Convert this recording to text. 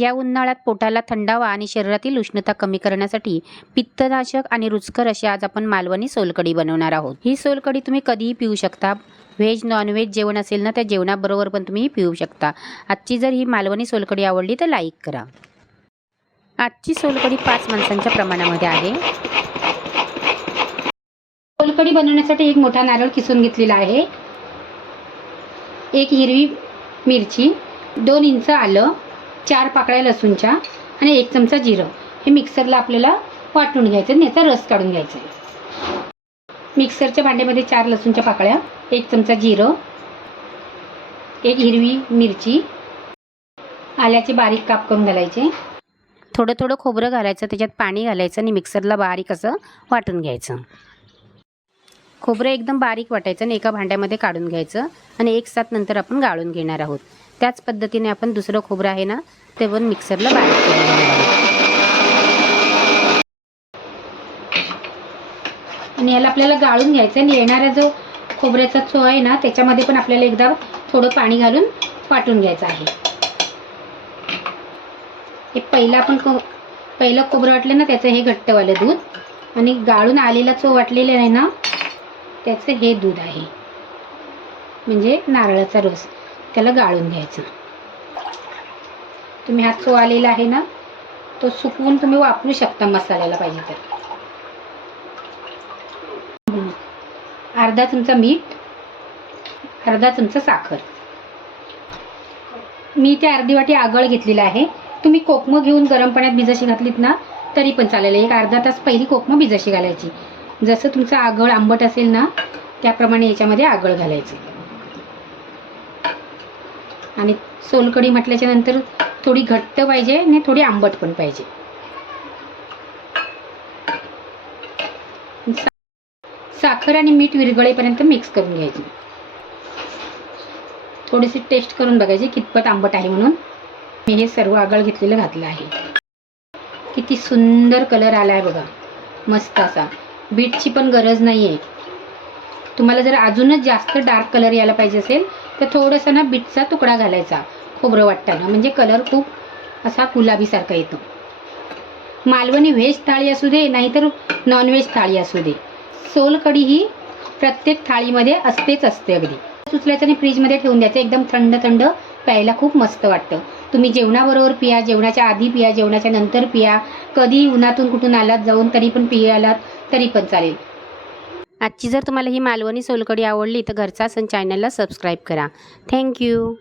या उन्हाळ्यात पोटाला थंडावा आणि शरीरातील उष्णता कमी करण्यासाठी पित्तनाशक आणि रुचकर अशी आज आपण मालवणी सोलकढी बनवणार आहोत। ही सोलकढी तुम्ही कधीही पिऊ शकता। व्हेज नॉनव्हेज जेवण असेल ना, त्या जेवणाबरोबर पण तुम्ही पिऊ शकता। आजची जर ही मालवणी सोलकढी आवडली तर लाईक करा। आजची सोलकढी 5 माणसांच्या प्रमाणामध्ये आहे। सोलकढी बनवण्यासाठी एक मोठा नारळ किसून घेतलेला आहे, एक हिरवी मिरची, 2 इंच आलं, 4 पाकळ्या लसूणच्या आणि 1 चमचा जिरं हे मिक्सरला आपल्याला वाटून घ्यायचं आणि याचा रस काढून घ्यायचा आहे। मिक्सरच्या भांड्यामध्ये 4 लसूणच्या पाकळ्या, 1 चमचा जिरं, 1 हिरवी मिरची, आल्याचे बारीक काप करून घालायचे, थोडं थोडं खोबरं घालायचं, त्याच्यात पाणी घालायचं आणि मिक्सरला बारीक असं वाटून घ्यायचं। खोबरं एकदम बारीक वाटायचं आणि एका भांड्यामध्ये काढून घ्यायचं आणि एक साथ नंतर आपण गाळून घेणार आहोत। त्याच पद्धतीने आपण दुसरं खोबरं आहे ना, ते पण मिक्सरला बारीक करून घेणार आहोत आणि याला आपल्याला गाळून घ्यायचं आणि येणारा जो खोबऱ्याचा चव आहे ना, त्याच्यामध्ये पण आपल्याला एकदा थोडं पाणी घालून वाटून घ्यायचं आहे। हे पहिलं खोबरं वाटलं ना, त्याचं हे घट्टवालं दूध आणि गाळून आलेला चव वाटलेला आहे ना, त्याचं हे दूध आहे, म्हणजे नारळाचा रस, त्याला गाळून घ्यायचं। तुम्ही हा चव आलेला आहे ना, तो सुकवून तुम्ही वापरू शकता मसाल्याला पाहिजे तर। अर्धा चमचा मीठ, अर्धा चमचा साखर, मी ते अर्धी वाटी आगळ घेतलेला आहे। तुम्ही कोकमं घेऊन गरम पाण्यात भिजशी घातलीत ना तरी पण चालेल। एक अर्धा तास पहिली कोकमं भिजशी घालायची। जसं तुमचं आगळ आंबट असेल ना, त्याप्रमाणे याच्यामध्ये आगळ घालायचं आणि सोलकढी म्हटल्याच्या नंतर थोडी घट्ट पाहिजे आणि थोडी आंबट पण पाहिजे। साखर आणि मीठ विरघळेपर्यंत मिक्स करून घ्यायची। थोडीशी टेस्ट करून बघायची कितपत आंबट आहे म्हणून। मी हे सर्व आगळ घेतलेलं घातलं आहे। किती सुंदर कलर आला आहे बघा, मस्त असा। बीटची पण गरज नाही आहे। तुम्हाला जर अजूनच जास्त डार्क कलर यायला पाहिजे असेल तर थोडंसं ना बीटचा तुकडा घालायचा खोबरं वाटताना, म्हणजे कलर खूप असा गुलाबीसारखा येतो। मालवणी व्हेज थाळी असू दे नाहीतर नॉनव्हेज थाळी असू दे, सोलकढी ही प्रत्येक थाळीमध्ये असतेच असते। अगदी सुचल्याचं आणि फ्रीजमध्ये ठेवून द्यायचं, एकदम थंड थंड प्यायला खूप मस्त वाटतं। तुम्ही जेवणाबरोबर पिया, जेवणाच्या आधी पिया, जेवणाच्या नंतर पिया, कधी उन्हातून कुठून आलात जाऊन तरी पण पियालात तरी पण चालेल। आजची जर तुम्हाला ही मालवणी सोलकढी आवडली तर घरचा सण चॅनलला सबस्क्राईब करा। थँक्यू।